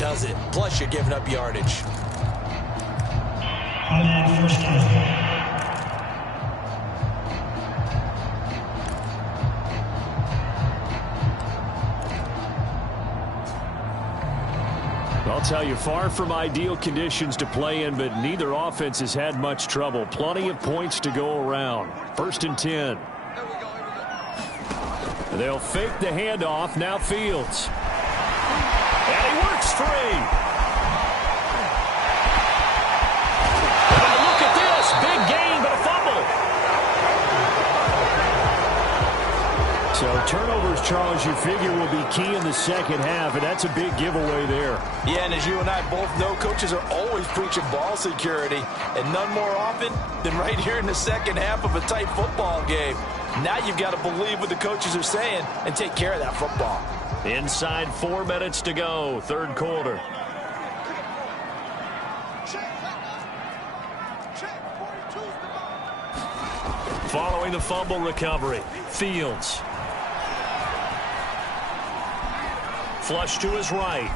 does it. Plus, you're giving up yardage. I'll tell you, far from ideal conditions to play in, but neither offense has had much trouble. Plenty of points to go around. 1st and 10. They'll fake the handoff. Now Fields. And he works free. And look at this. Big gain, but a fumble. So turnovers, Charles, you figure will be key in the second half, and that's a big giveaway there. Yeah, and as you and I both know, coaches are always preaching ball security, and none more often than right here in the second half of a tight football game. Now you've got to believe what the coaches are saying and take care of that football. Inside 4 minutes to go, 3rd quarter. Following the fumble recovery, Fields. Flush to his right.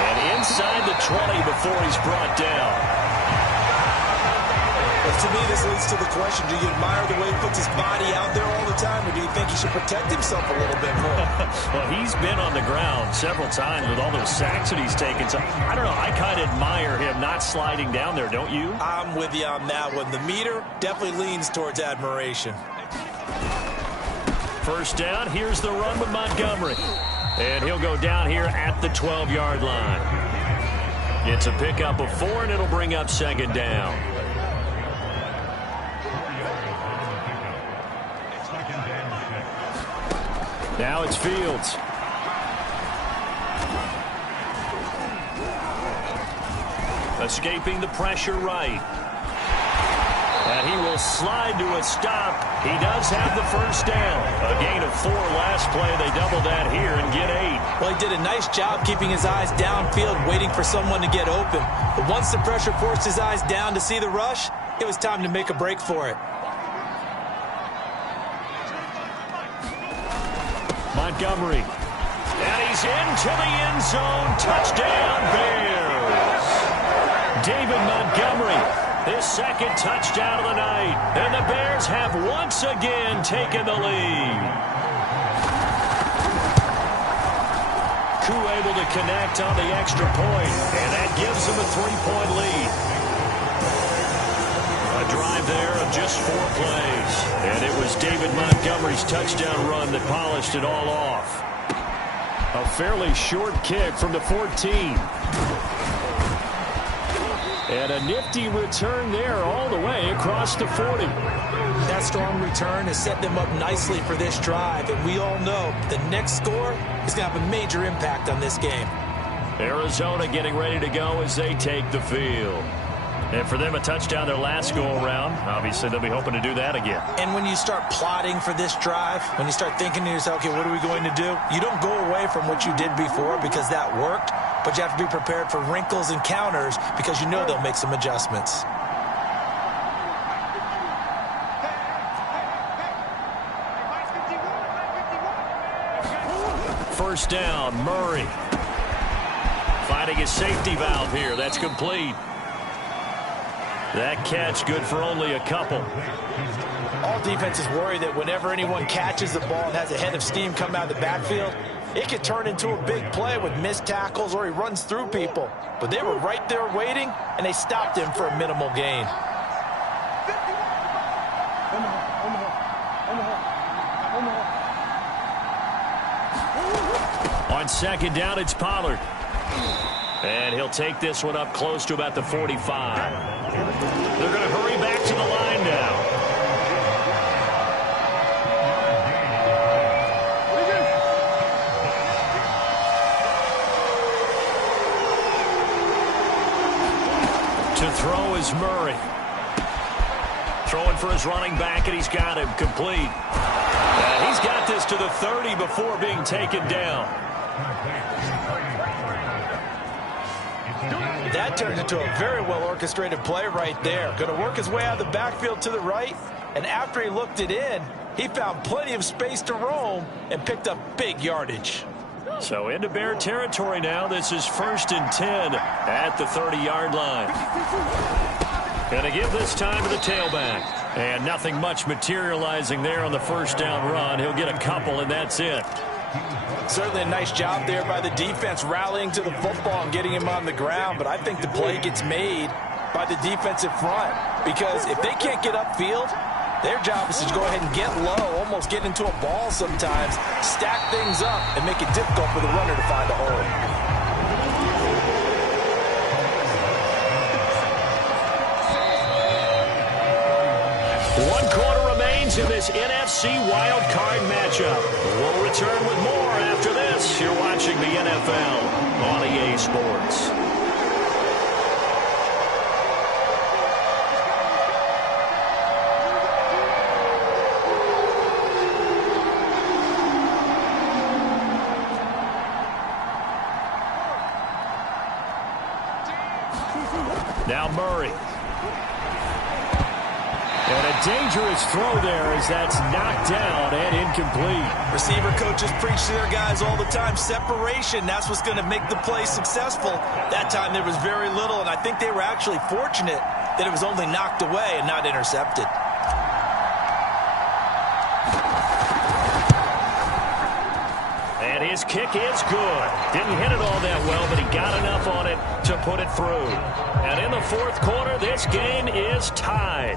And inside the 20 before he's brought down. But to me, this leads to the question, do you admire the way he puts his body out there all the time, or do you think he should protect himself a little bit more? Well, he's been on the ground several times with all those sacks that he's taken. So, I don't know, I kind of admire him not sliding down there, don't you? I'm with you on that one. The meter definitely leans towards admiration. 1st down, here's the run with Montgomery. And he'll go down here at the 12-yard line. It's a pickup of 4, and it'll bring up 2nd down. Now it's Fields. Escaping the pressure right. And he will slide to a stop. He does have the 1st down. A gain of 4 last play. They double that here and get 8. Well, he did a nice job keeping his eyes downfield, waiting for someone to get open. But once the pressure forced his eyes down to see the rush, it was time to make a break for it. Montgomery. And he's into the end zone. Touchdown, Bears. David Montgomery, his 2nd touchdown of the night. And the Bears have once again taken the lead. Koo able to connect on the extra point, and that gives them a 3-point lead. A drive there of just 4 plays. And it was David Montgomery's touchdown run that polished it all off. A fairly short kick from the 14. And a nifty return there all the way across the 40. That strong return has set them up nicely for this drive. And we all know the next score is going to have a major impact on this game. Arizona getting ready to go as they take the field. And for them, a touchdown their last go-around. Obviously, they'll be hoping to do that again. And when you start plotting for this drive, when you start thinking to yourself, okay, what are we going to do? You don't go away from what you did before because that worked, but you have to be prepared for wrinkles and counters because you know they'll make some adjustments. First down, Murray. Finding his safety valve here. That's complete. That catch good for only a couple. All defenses worry that whenever anyone catches the ball and has a head of steam come out of the backfield, it could turn into a big play with missed tackles or he runs through people. But they were right there waiting, and they stopped him for a minimal gain. On 2nd down, it's Pollard. And he'll take this one up close to about the 45. They're going to hurry back to the line now. To throw is Murray. Throwing for his running back, and he's got him complete. And he's got this to the 30 before being taken down. That turned into a very well-orchestrated play right there. Going to work his way out of the backfield to the right, and after he looked it in, he found plenty of space to roam and picked up big yardage. So into Bear territory now. This is 1st and 10 at the 30-yard line. Going to give this time to the tailback. And nothing much materializing there on the first down run. He'll get a couple, and that's it. Certainly a nice job there by the defense rallying to the football and getting him on the ground. But I think the play gets made by the defensive front, because if they can't get upfield, their job is to go ahead and get low, almost get into a ball sometimes, stack things up, and make it difficult for the runner to find a hole. One quarter remains in this NFC Wild Card matchup. We'll return with more after this. You're watching the NFL on EA Sports. Now Murray. And a dangerous throw there as that's knocked down and incomplete. Receiver coaches preach to their guys all the time. Separation, that's what's going to make the play successful. That time there was very little, and I think they were actually fortunate that it was only knocked away and not intercepted. And his kick is good. Didn't hit it all that well, but he got enough on it to put it through. And in the fourth quarter, this game is tied.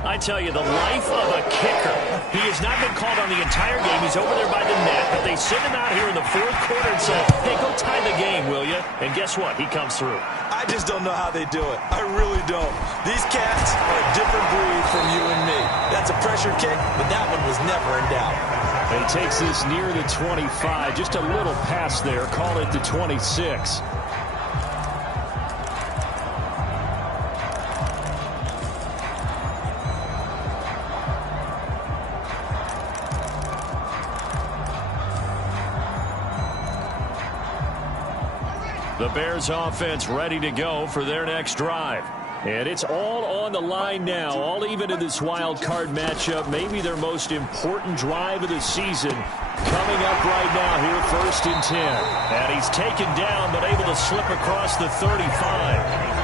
I tell you, the life of a kicker. He has not been called on the entire game. He's over there by the net, but they send him out here in the fourth quarter and say, hey, go tie the game, will you? And guess what? He comes through. I just don't know how they do it. I really don't. These cats are a different breed from you and me. That's a pressure kick, but that one was never in doubt. He takes this near the 25. Just a little pass there. Call it the 26. The Bears offense ready to go for their next drive. And it's all on the line now, all even in this wild card matchup. Maybe their most important drive of the season coming up right now here, 1st and 10. And he's taken down, but able to slip across the 35.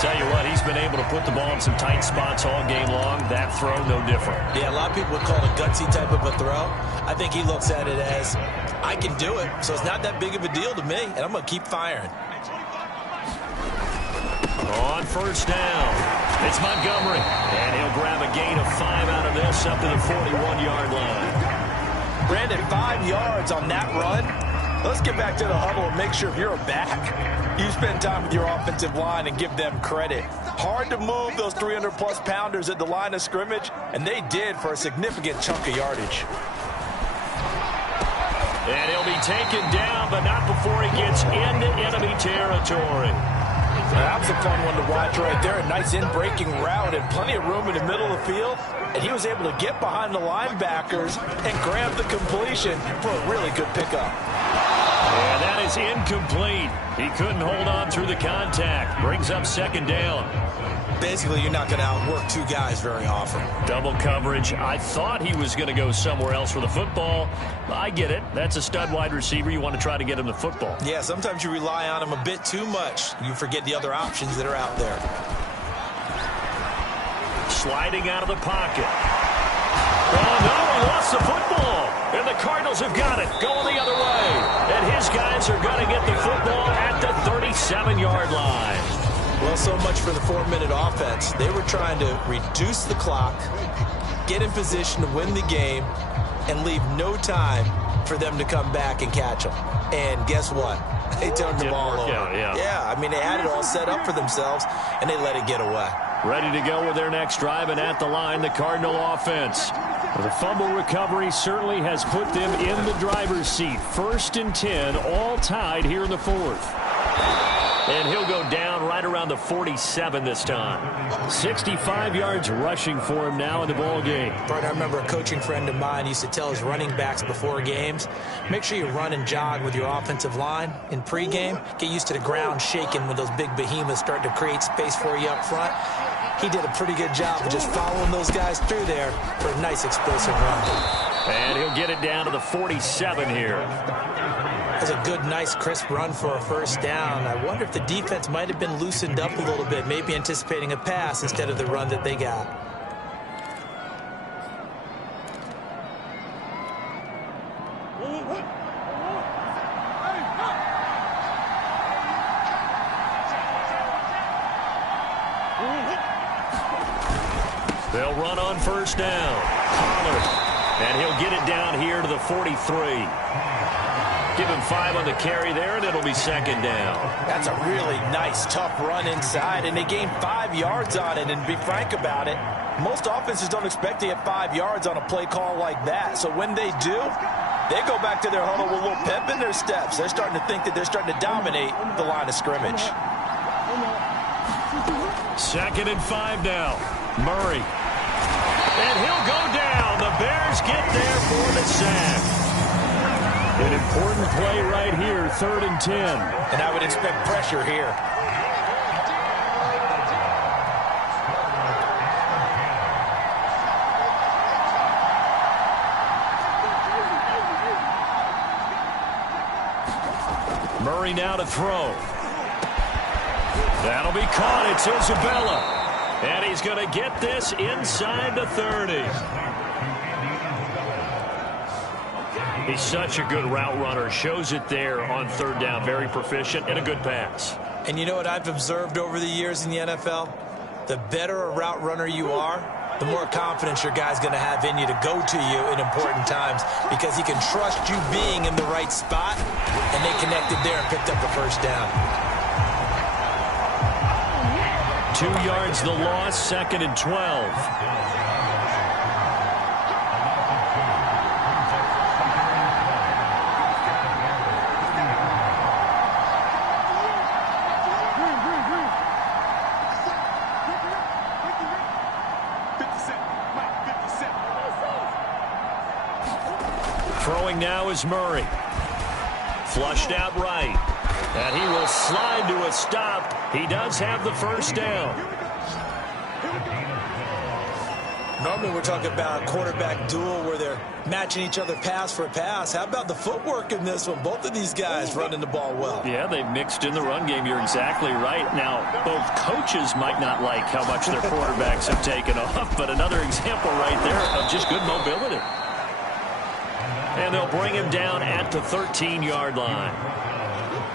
Tell you what, he's been able to put the ball in some tight spots all game long. That throw, no different. Yeah, a lot of people would call it a gutsy type of a throw. I think he looks at it as, I can do it, so it's not that big of a deal to me, and I'm going to keep firing. On first down, it's Montgomery. And he'll grab a gain of 5 out of this up to the 41-yard line. Brandon, 5 yards on that run. Let's get back to the huddle and make sure if you're a back, you spend time with your offensive line and give them credit. Hard to move those 300-plus pounders at the line of scrimmage, and they did for a significant chunk of yardage. And he'll be taken down, but not before he gets into enemy territory. That was a fun one to watch right there. A nice in-breaking route and plenty of room in the middle of the field. And he was able to get behind the linebackers and grab the completion for a really good pickup. And that is incomplete. He couldn't hold on through the contact. Brings up 2nd down. Basically, you're not going to outwork 2 guys very often. Double coverage. I thought he was going to go somewhere else with the football. I get it. That's a stud wide receiver. You want to try to get him the football. Yeah, sometimes you rely on him a bit too much. You forget the other options that are out there. Sliding out of the pocket. Oh, no, he lost the football. And the Cardinals have got it. Going the other way. And his guys are going to get the football at the 37-yard line. Well, so much for the 4-minute offense. They were trying to reduce the clock, get in position to win the game, and leave no time for them to come back and catch them. And guess what? They turned the ball over. Yeah, I mean, they had it all set up for themselves, and they let it get away. Ready to go with their next drive, and at the line, the Cardinal offense. The fumble recovery certainly has put them in the driver's seat. 1st and 10, all tied here in the 4th. And he'll go down right around the 47 this time. 65 yards rushing for him now in the ball game. Bart, I remember a coaching friend of mine used to tell his running backs before games, make sure you run and jog with your offensive line in pregame. Get used to the ground shaking when those big behemoths start to create space for you up front. He did a pretty good job of just following those guys through there for a nice explosive run. And he'll get it down to the 47 here. That's a good, nice, crisp run for a first down. I wonder if the defense might have been loosened up a little bit, maybe anticipating a pass instead of the run that they got. They'll run on first down. Pollard. And he'll get it down here to the 43. Give him 5 on the carry there, and it'll be second down. That's a really nice, tough run inside, and they gained 5 yards on it. And to be frank about it, most offenses don't expect to get 5 yards on a play call like that. So when they do, they go back to their huddle with a little pep in their steps. They're starting to think that they're starting to dominate the line of scrimmage. 2nd and 5 now. Murray. And he'll go down. The Bears get there for the sack. An important play right here, 3rd and 10. And I would expect pressure here. Murray now to throw. That'll be caught. It's Isabella. And he's going to get this inside the 30. He's such a good route runner. Shows it there on 3rd down. Very proficient and a good pass. And you know what I've observed over the years in the NFL? The better a route runner you are, the more confidence your guy's going to have in you to go to you in important times because he can trust you being in the right spot, and they connected there and picked up the first down. 2 yards the loss, 2nd and 12. Throwing now is Murray. Flushed out right. And he will slide to a stop. He does have the first down. Normally we're talking about a quarterback duel where they're matching each other pass for pass. How about the footwork in this one? Both of these guys running the ball well. Yeah, they've mixed in the run game. You're exactly right. Now, both coaches might not like how much their quarterbacks have taken off, but another example right there of just good mobility. And they'll bring him down at the 13-yard line.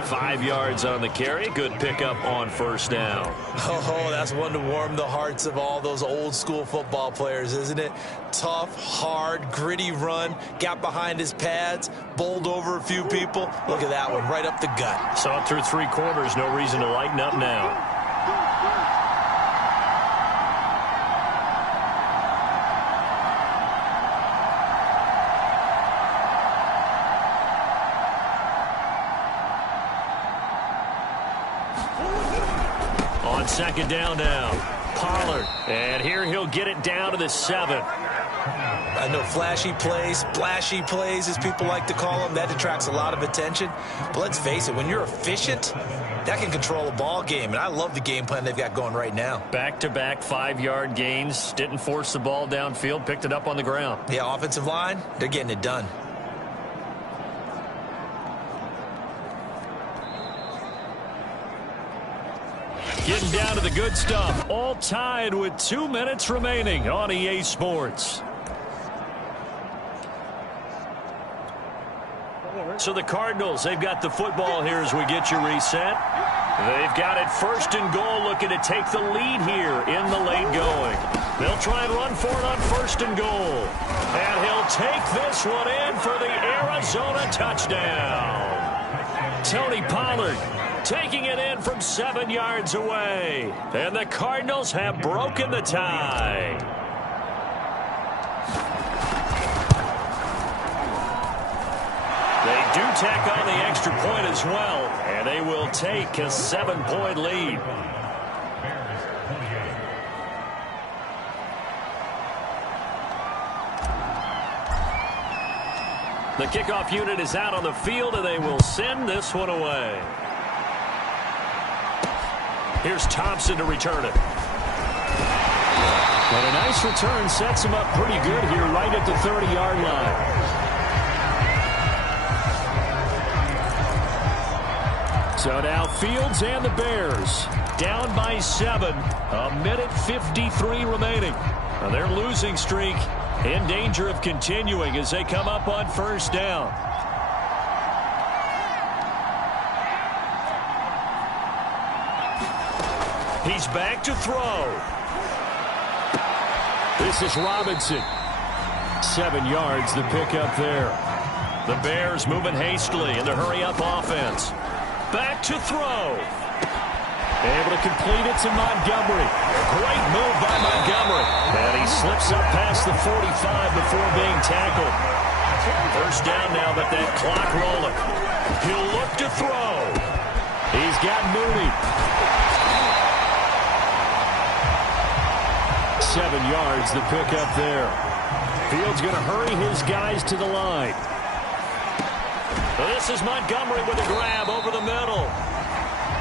5 yards on the carry. Good pickup on first down. Oh, that's one to warm the hearts of all those old school football players, isn't it? Tough, hard, gritty run. Got behind his pads, bowled over a few people. Look at that one, right up the gut. Saw it through 3 quarters. No reason to lighten up now. On 2nd down now, Pollard. And here he'll get it down to the 7. I know flashy plays, splashy plays, as people like to call them, that attracts a lot of attention. But let's face it, when you're efficient, that can control a ball game. And I love the game plan they've got going right now. Back-to-back 5-yard gains. Didn't force the ball downfield. Picked it up on the ground. Yeah, offensive line, they're getting it done. Getting down to the good stuff. All tied with 2 minutes remaining on EA Sports. So the Cardinals, they've got the football here as we get you reset. They've got it 1st and goal, looking to take the lead here in the late going. They'll try and run for it on 1st and goal. And he'll take this one in for the Arizona touchdown. Tony Pollard taking it in from 7 yards away. And the Cardinals have broken the tie. They do tack on the extra point as well, and they will take a 7-point lead. The kickoff unit is out on the field, and they will send this one away. Here's Thompson to return it. And a nice return sets him up pretty good here right at the 30-yard line. So now Fields and the Bears down by 7. 1:53 remaining. Now their losing streak in danger of continuing as they come up on first down. He's back to throw. This is Robinson. 7 yards, the pickup there. The Bears moving hastily in the hurry-up offense. Back to throw. Able to complete it to Montgomery. Great move by Montgomery. And he slips up past the 45 before being tackled. First down now, but that clock rolling. He'll look to throw. He's got Mooney. 7 yards, the pickup there. Fields going to hurry his guys to the line. This is Montgomery with a grab over the middle.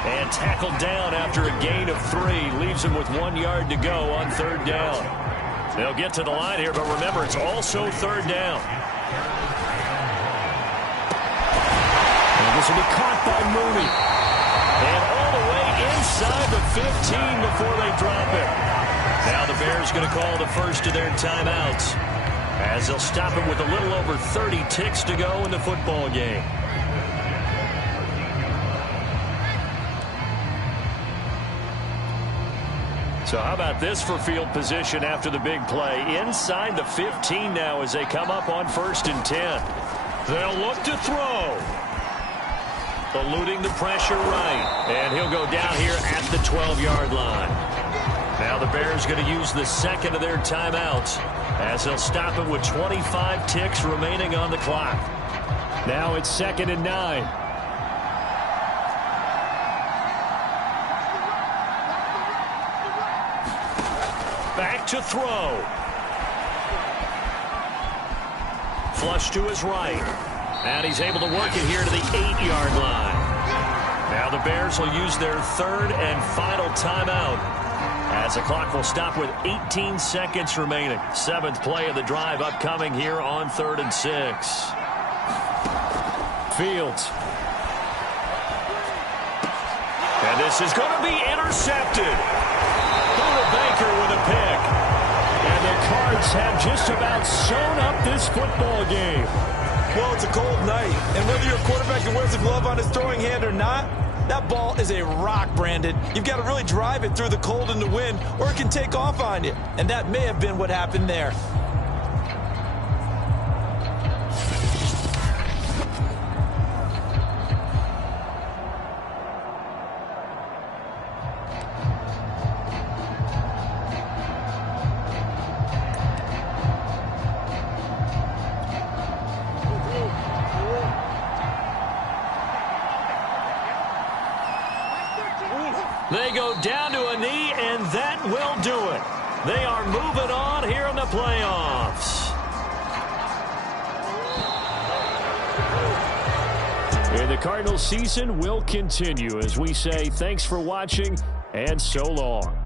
And tackled down after a gain of 3. Leaves him with 1 yard to go on third down. They'll get to the line here, but remember, it's also third down. And this will be caught by Mooney. And all the way inside the 15 before they drop it. Now the Bears going to call the first of their timeouts as they'll stop it with a little over 30 ticks to go in the football game. So how about this for field position after the big play? Inside the 15 now as they come up on 1st and 10. They'll look to throw. Eluding the pressure right. And he'll go down here at the 12-yard line. Now the Bears going to use the second of their timeouts as they'll stop it with 25 ticks remaining on the clock. Now it's 2nd and 9. Back to throw. Flush to his right. And he's able to work it here to the 8-yard line. Now the Bears will use their 3rd and final timeout as the clock will stop with 18 seconds remaining. 7th play of the drive upcoming here on 3rd and 6. Fields. And this is going to be intercepted. Buda Baker with a pick. And the Cards have just about sewn up this football game. Well, it's a cold night, and whether you're a quarterback that wears a glove on his throwing hand or not, that ball is a rock, Brandon. You've got to really drive it through the cold and the wind, or it can take off on you. And that may have been what happened there. They go down to a knee, and that will do it. They are moving on here in the playoffs. And the Cardinals season will continue as we say thanks for watching and so long.